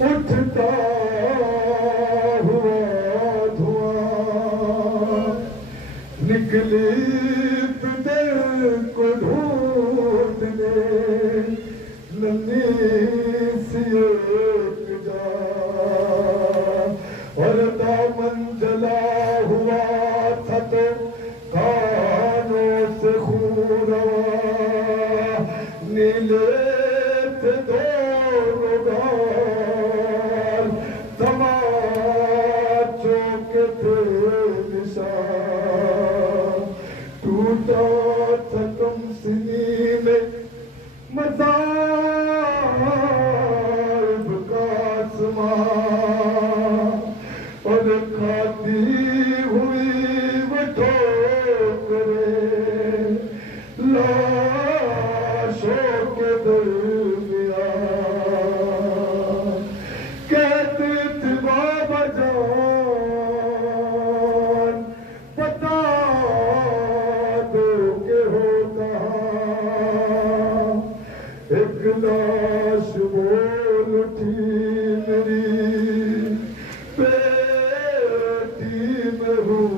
اٹھتا ہوا دھواں نکلی پدر کو ڈھونڈنے ننھی سی ایک جا اور دامن جلا ہوا تھا تو کانوں سے خون روا نیلے تھے دونوں گال تماچوں کے تھے نشان ٹوٹا تھا کم سنی میں مذاہب کا آسمان اور کھاتی ہوئی وہ ٹھوکریں لاشوں کے درمیان کہتی تھی بابا جان بتا دو کہ ہو کہاں ایک لاش بول اٹھی میری بیٹی میں ہوں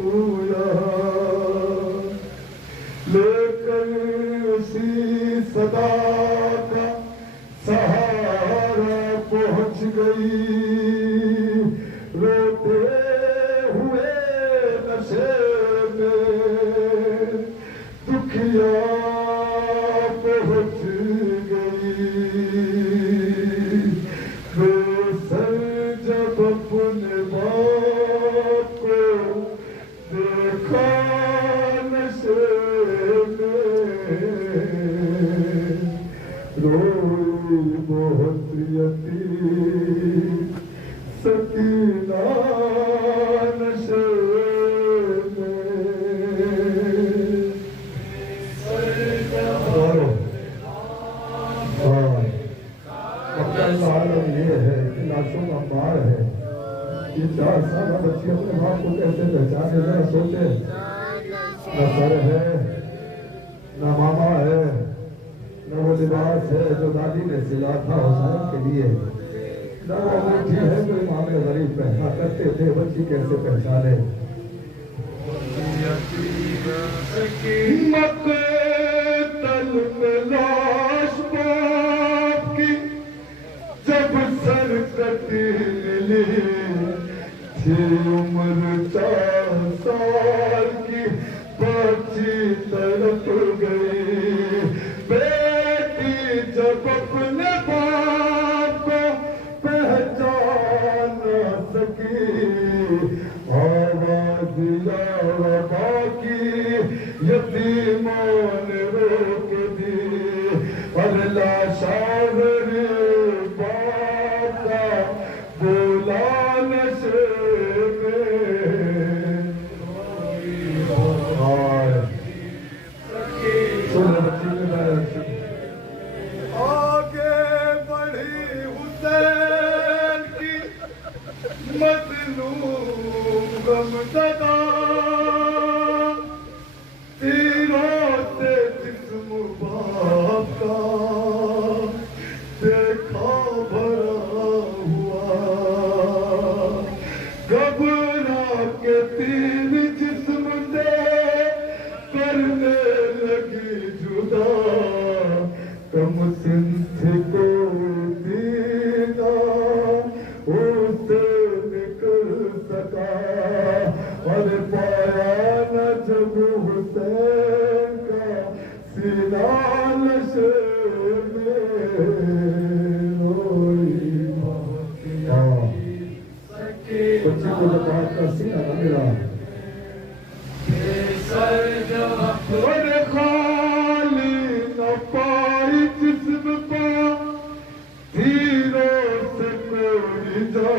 یہاں لیکن اسی صدا کا سہارا پہنچ گئی روتے ہوئے نشے میں دکھیا پہنچ گئی بے سر جب اپنے باپ کو دیکھا نشے روئی بہت یتیم سکینہ نشے عالم یہ ہے کہ لاشوں کا مار ہے یہ 4 سالہ بچی اپنے باپ کو کیسے پہچانے ذرا سوچے نہ سر ہے نہ ماما ہے نہ وہ لباس ہے جو دادی نے سلا تھا حسین کے لیے نہ وہ انگوٹھی ہے جو امام غریب پہنا کرتے تھے بچی کیسے پہچانے مقتل میں لاش باپ کی جب سر کٹی ملی تھی عمر 4 سال کی بچی تڑپ گئی بیٹی جب اپنے باپ کو پہچان نہ سکی آواز یا وبا کی یتیموں نے روک دی اور لاشاوری باقا بولا نشے میں آگے بڑھی حسین کی مظلوم غمزدہ تیروں سے جسم باپ کا دیکھا بھرا ہوا گھبرا کے تین جسم سے کرنے لگی جدا کم سنتھ کو دینا اسے نکل سکا اور پایا نہ جب حسین کا سینہ نشے میں روئی بچی کو جب بات کا سینہ نہ ملا اور خالی نہ پائی جسم پا تیروں سے کوئی جا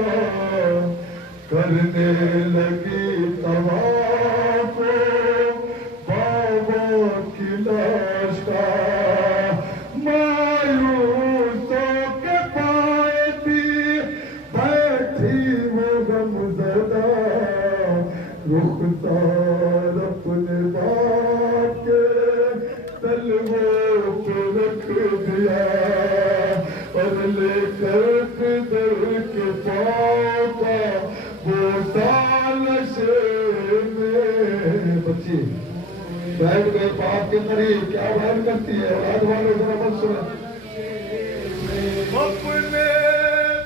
کرنے لگی طواف بابا کی لاش کا مایوس ہو کے پائے تھی بیٹھی وہ غمزدہ رخسار اپنے باپ کے تلووں پہ رکھ دیا اور لے کر پدر کے بیٹھ گئے باپ کے قریب. کیا بیان کرتی ہے اولاد والے ذرا مت سنیں. اپنے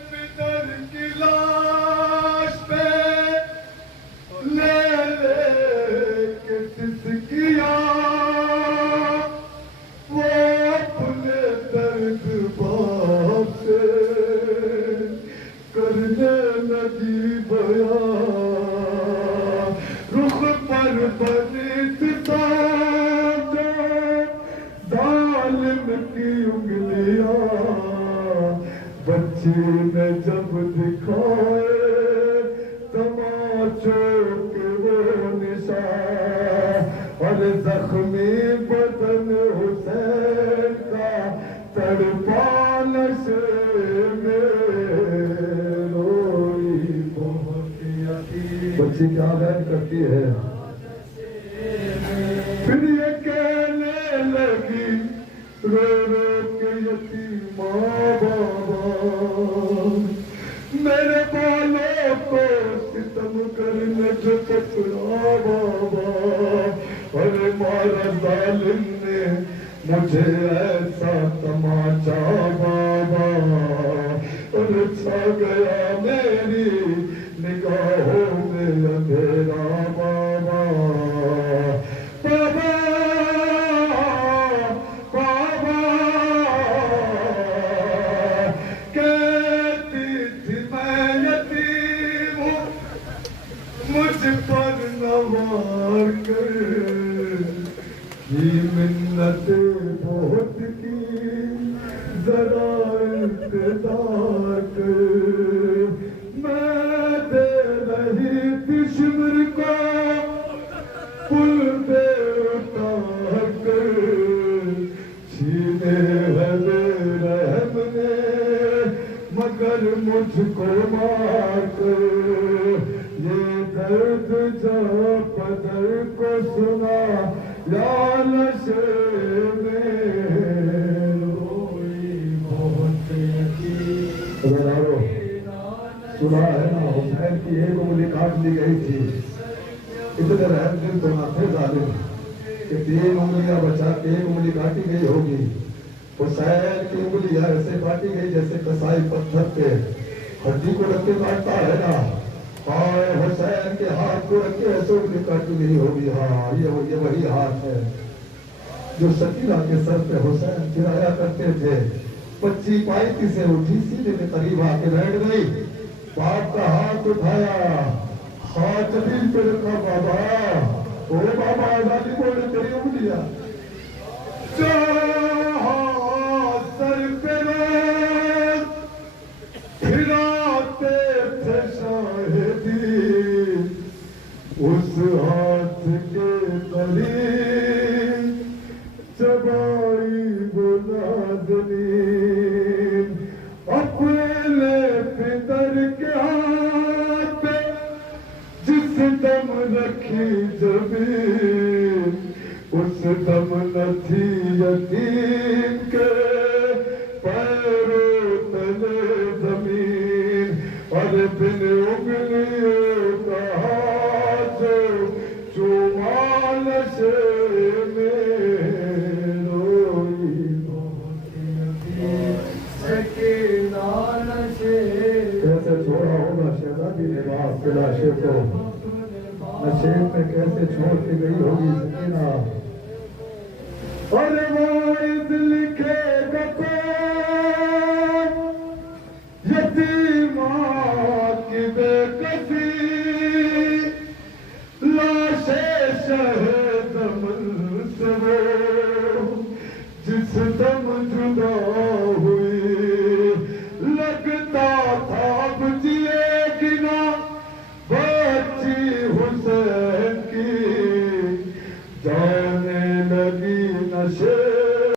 پدر کی لاش پہ لے لے کے سسکیاں وہ اپنے درد باپ سے کرنے لگی بیان. رخ پر بنی ستار ظالم کی انگلیاں بچی نے جب دکھائے تماچوں کے وہ نشان اور زخمی بدن حسین کا تڑپا نشے میں روئی بہت یقین. بچی کیا بیان کرتی ہے. پھر یہ کہنے لگی رو رو کے یتیماں بابا میرے بالوں کو ستم کرنے جو پکڑا بابا اور مارا ظالم نے مجھے ایسا تماچا بابا اور چھا گیا میری نگاہوں میں اندھیرا بابا. بابا بابا کہتی تھی میں یتیم ہوں مجھ پر نہ وار کر یہ منت بہت کی ذرا انتظار کر. میں دے رہی تھی شمر کو پل پہ اتار کر چھینے ہے رحم نے مگر مجھ کو مار کر. یہ درد جا پدر کو سنا یا نشے میں روئی بہت یقین. سنا ہے نا حسین کی ایک انگلی کاٹ لی گئی تھی. اتنے رحم دل تو نہ تھے ظالم کہ 3 انگلیاں بچا کے 1 انگلی کاٹی گئی ہوگی. حسین کی انگلی ایسے کاٹی گئی جیسے کسائی پتھر پہ ہڈی کو رکھ کے کاٹتا ہے نا. ہاں حسین کے ہاتھ کو رکھ کے ایسے انگلی کاٹی گئی ہوگی. ہاں یہ وہی ہاتھ ہے جو سکینہ کے سر پہ حسین گرایا کرتے تھے. بچی پائتی سے اٹھی سینے کے قریب آ کے بیٹھ گئی. باپ کا ہاتھ اٹھایا ہاتھ دل پہ رکھا. بابا او بابا آزادی بولے تیری انگلیاں جہاں سر پہ روز پھراتے تھے شاہدی اس ہاتھ کے قریب چبائی وہ نازنین اپنے پدر کے ہاتھ پہ جس دم رکھی زمین اس دم نہ تھی یتیم کے پیروں تلے زمین اور بن انگلیوں کا ہاتھ چوما نشے میں روئی بہت یقین. سکینہ نشے کیسے چھوڑا ہوگا شہزادی نے باپ کے لاشے کو. نشے میں کیسے چھوڑ کے گئی ہوگی سکینہ. اور وہ